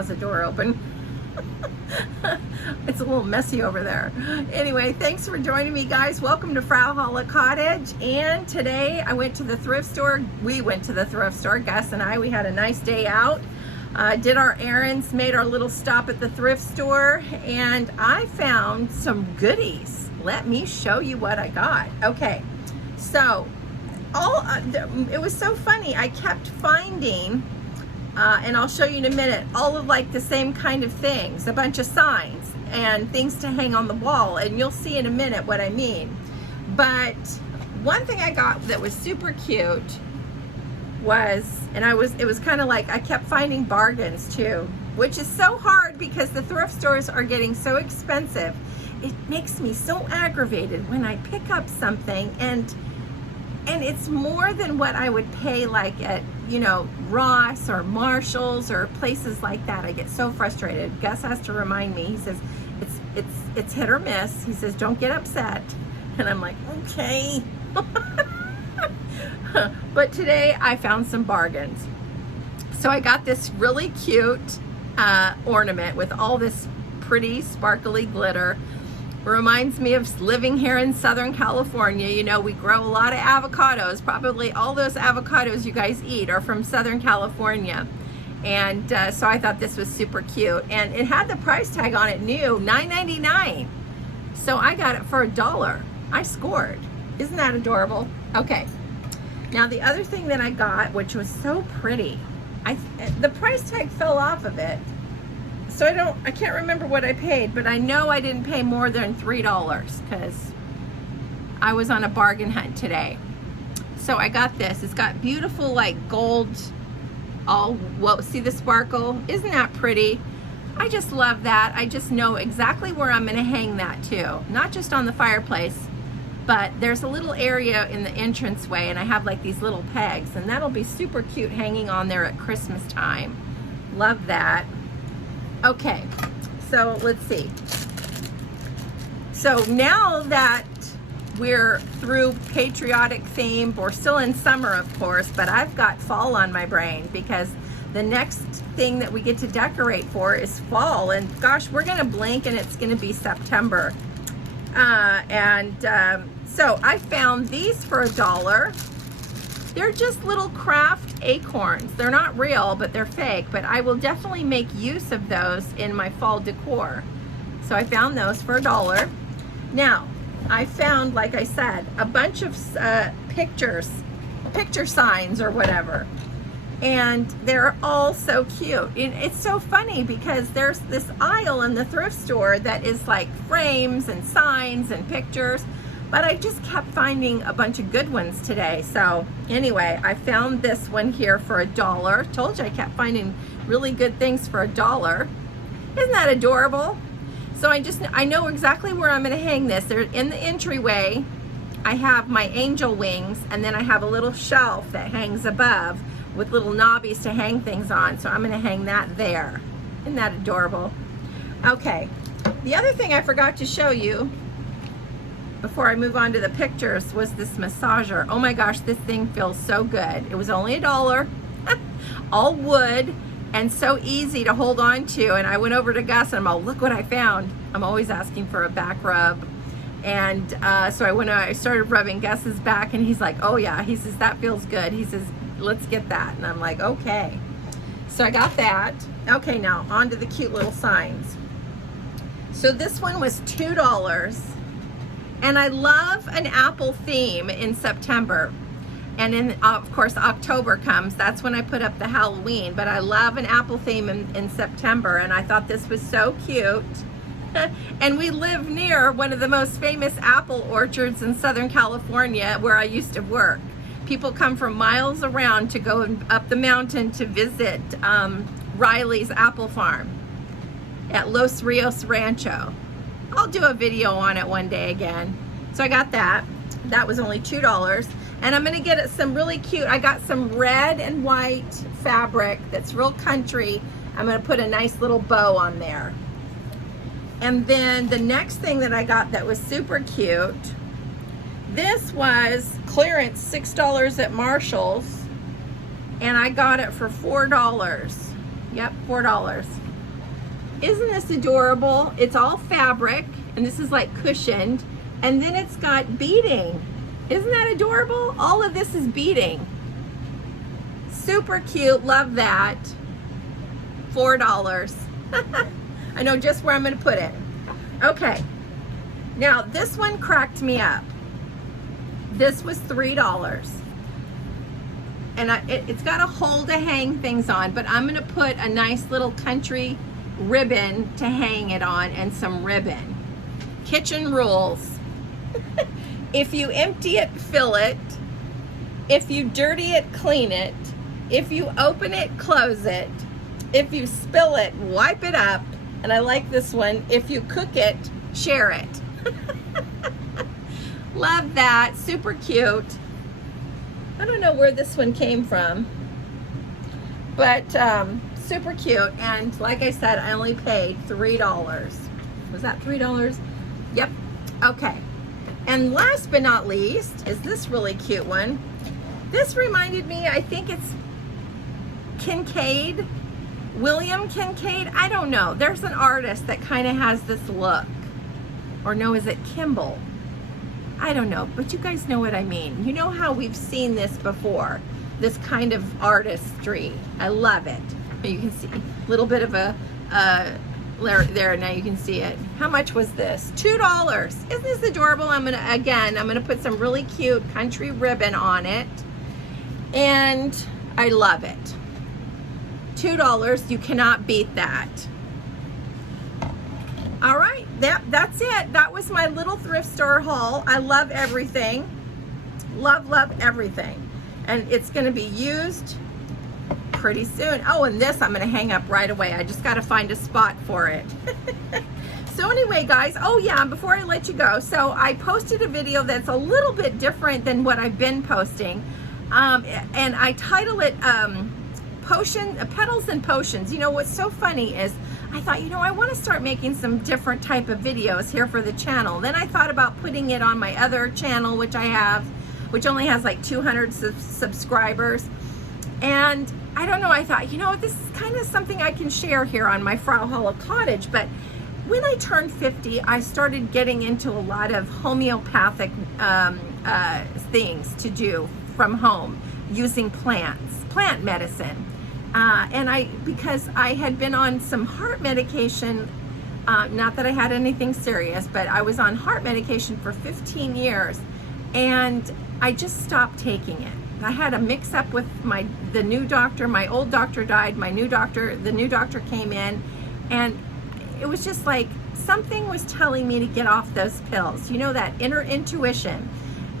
closet door open. It's a little messy over there. Anyway, thanks for joining me, guys. Welcome to Frau Holle Cottage. And today I went to the thrift store. We went to the thrift store, Gus and I. We had a nice day out. Did our errands, made our little stop at the thrift store, and I found some goodies. Let me show you what I got. Okay, so it was so funny. I kept finding, and I'll show you in a minute, all of like the same kind of things, a bunch of signs and things to hang on the wall, and you'll see in a minute what I mean. But one thing I got that was super cute was, and it was kind of like, I kept finding bargains too, which is so hard because the thrift stores are getting so expensive. It makes me so aggravated when I pick up something and it's more than what I would pay like at, Ross or Marshall's or places like that. I get so frustrated. Gus has to remind me. He says, it's hit or miss. He says, don't get upset. And I'm like, okay. But today I found some bargains. So I got this really cute ornament with all this pretty sparkly glitter. It reminds me of living here in Southern California. We grow a lot of avocados. Probably all those avocados you guys eat are from Southern California. And so I thought this was super cute. And it had the price tag on it new, $9.99. So I got it for $1. I scored. Isn't that adorable? Okay. Now the other thing that I got, which was so pretty, the price tag fell off of it. So I can't remember what I paid, but I know I didn't pay more than $3 because I was on a bargain hunt today. So I got this. It's got beautiful like gold, see the sparkle? Isn't that pretty? I just love that. I just know exactly where I'm gonna hang that too. Not just on the fireplace, but there's a little area in the entranceway and I have like these little pegs, and that'll be super cute hanging on there at Christmas time. Love that. Okay, so let's see. So now that we're through patriotic theme, we're still in summer of course, but I've got fall on my brain because the next thing that we get to decorate for is fall, and gosh, we're gonna blink and it's gonna be September. So I found these for $1. They're just little craft acorns. They're not real, but they're fake, but I will definitely make use of those in my fall decor. So I found those for $1. Now, I found, like I said, a bunch of picture signs or whatever. And they're all so cute. And it's so funny because there's this aisle in the thrift store that is like frames and signs and pictures, but I just kept finding a bunch of good ones today. So anyway, I found this one here for $1. Told you I kept finding really good things for $1. Isn't that adorable? So I know exactly where I'm gonna hang this. They're in the entryway. I have my angel wings, and then I have a little shelf that hangs above with little knobbies to hang things on. So I'm gonna hang that there. Isn't that adorable? Okay, the other thing I forgot to show you before I move on to the pictures was this massager. Oh my gosh, this thing feels so good. It was only $1, all wood, and so easy to hold on to. And I went over to Gus and I'm all, look what I found. I'm always asking for a back rub. And so I started rubbing Gus's back, and he's like, oh yeah, he says, that feels good. He says, let's get that. And I'm like, okay. So I got that. Okay, now on to the cute little signs. So this one was $2. And I love an apple theme in September. And in, of course, October comes. That's when I put up the Halloween. But I love an apple theme in September. And I thought this was so cute. And we live near one of the most famous apple orchards in Southern California where I used to work. People come from miles around to go up the mountain to visit Riley's apple farm at Los Rios Rancho. I'll do a video on it one day again. So I got that. That was only $2. And I'm gonna get some really cute, I got some red and white fabric that's real country. I'm gonna put a nice little bow on there. And then the next thing that I got that was super cute, this was clearance, $6 at Marshall's, and I got it for $4. Yep, $4. Isn't this adorable? It's all fabric, and this is like cushioned, and then it's got beading. Isn't that adorable? All of this is beading. Super cute, love that. $4. I know just where I'm gonna put it. Okay, now this one cracked me up. This was $3. And it's got a hole to hang things on, but I'm gonna put a nice little country ribbon to hang it on and some ribbon. Kitchen rules. If you empty it, fill it. If you dirty it, clean it. If you open it, close it. If you spill it, wipe it up. And I like this one. If you cook it, share it. Love that. Super cute. I don't know where this one came from, but super cute. And like I said, I only paid $3. Was that $3? Yep. Okay. And last but not least is this really cute one. This reminded me, I think it's Kincaid, William Kincaid. I don't know. There's an artist that kind of has this look. Or no, is it Kimball? I don't know, but you guys know what I mean. You know how we've seen this before, this kind of artistry. I love it. You can see a little bit of a, there, now you can see it. How much was this? $2. Isn't this adorable? I'm gonna put some really cute country ribbon on it. And I love it. $2, you cannot beat that. All right, that's it. That was my little thrift store haul. I love everything. Love everything. And it's gonna be used pretty soon. Oh, and this I'm gonna hang up right away. I just gotta find a spot for it. So anyway, guys, oh yeah, before I let you go, so I posted a video that's a little bit different than what I've been posting. And I title it Petals and Potions. You know, what's so funny is I thought, you know, I want to start making some different type of videos here for the channel. Then I thought about putting it on my other channel, which I have, which only has like 200 subscribers. And I don't know, I thought, you know, this is kind of something I can share here on my Frau Holle Cottage. But when I turned 50, I started getting into a lot of homeopathic things to do from home using plant medicine. Because I had been on some heart medication, not that I had anything serious, but I was on heart medication for 15 years, and I just stopped taking it. I had a mix up with the new doctor. My old doctor died. The new doctor came in, and it was just like something was telling me to get off those pills. You know, that inner intuition.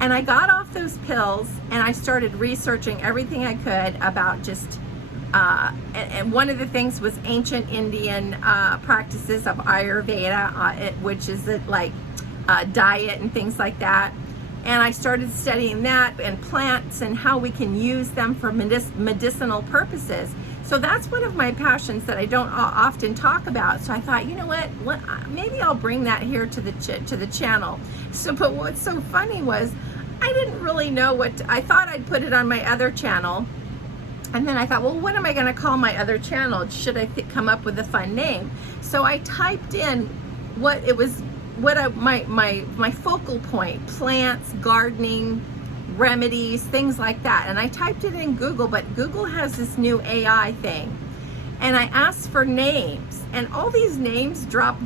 And I got off those pills, and I started researching everything I could about just and one of the things was ancient Indian practices of Ayurveda, which is like diet and things like that. And I started studying that and plants and how we can use them for medicinal purposes. So that's one of my passions that I don't often talk about. So I thought, you know what, maybe I'll bring that here to the channel. So, but what's so funny was I didn't really know I thought I'd put it on my other channel. And then I thought, well, what am I going to call my other channel? Should I come up with a fun name? So I typed in my focal point: plants, gardening, remedies, things like that. And I typed it in Google, but Google has this new AI thing. And I asked for names, and all these names dropped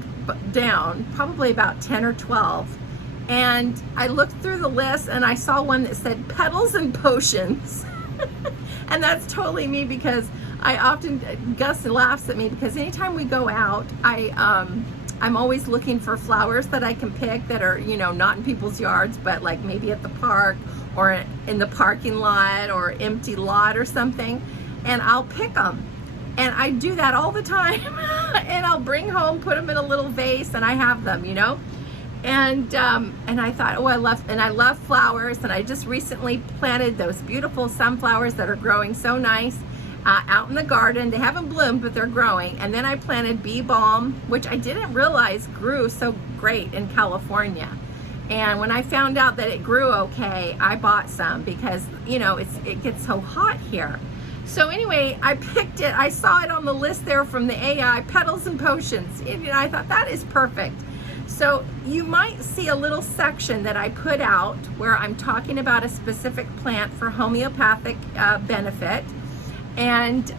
down, probably about 10 or 12. And I looked through the list, and I saw one that said Petals and Potions. And that's totally me, because Gus laughs at me because anytime we go out, I'm always looking for flowers that I can pick that are, you know, not in people's yards, but like maybe at the park or in the parking lot or empty lot or something, and I'll pick them. And I do that all the time. And I'll bring home, put them in a little vase, and I have them, you know. And I thought, oh, I love flowers, and I just recently planted those beautiful sunflowers that are growing so nice out in the garden. They haven't bloomed, but they're growing. And then I planted bee balm, which I didn't realize grew so great in California. And when I found out that it grew okay, I bought some because, you know, it gets so hot here. So anyway, I picked it. I saw it on the list there from the AI, Petals and Potions. And I thought that is perfect. So you might see a little section that I put out where I'm talking about a specific plant for homeopathic benefit. And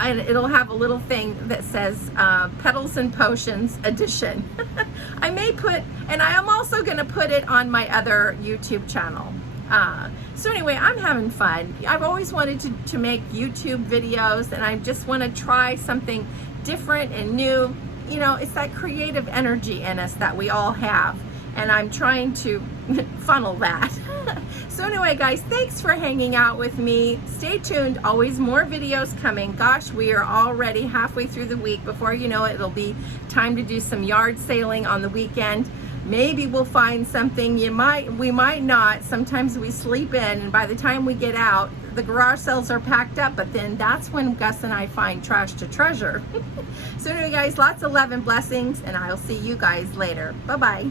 it'll have a little thing that says Petals and Potions edition. I may put, and I am also going to put it on my other YouTube channel. So anyway, I'm having fun. I've always wanted to make YouTube videos, and I just want to try something different and new. You know, it's that creative energy in us that we all have, and I'm trying to funnel that. So anyway, guys, thanks for hanging out with me. Stay tuned. Always more videos coming. Gosh, we are already halfway through the week. Before you know it, it'll be time to do some yard sailing on the weekend. Maybe we'll find something. We might not. Sometimes we sleep in, and by the time we get out, the garage sales are packed up, but then that's when Gus and I find trash to treasure. So anyway, guys, lots of love and blessings, and I'll see you guys later. Bye-bye.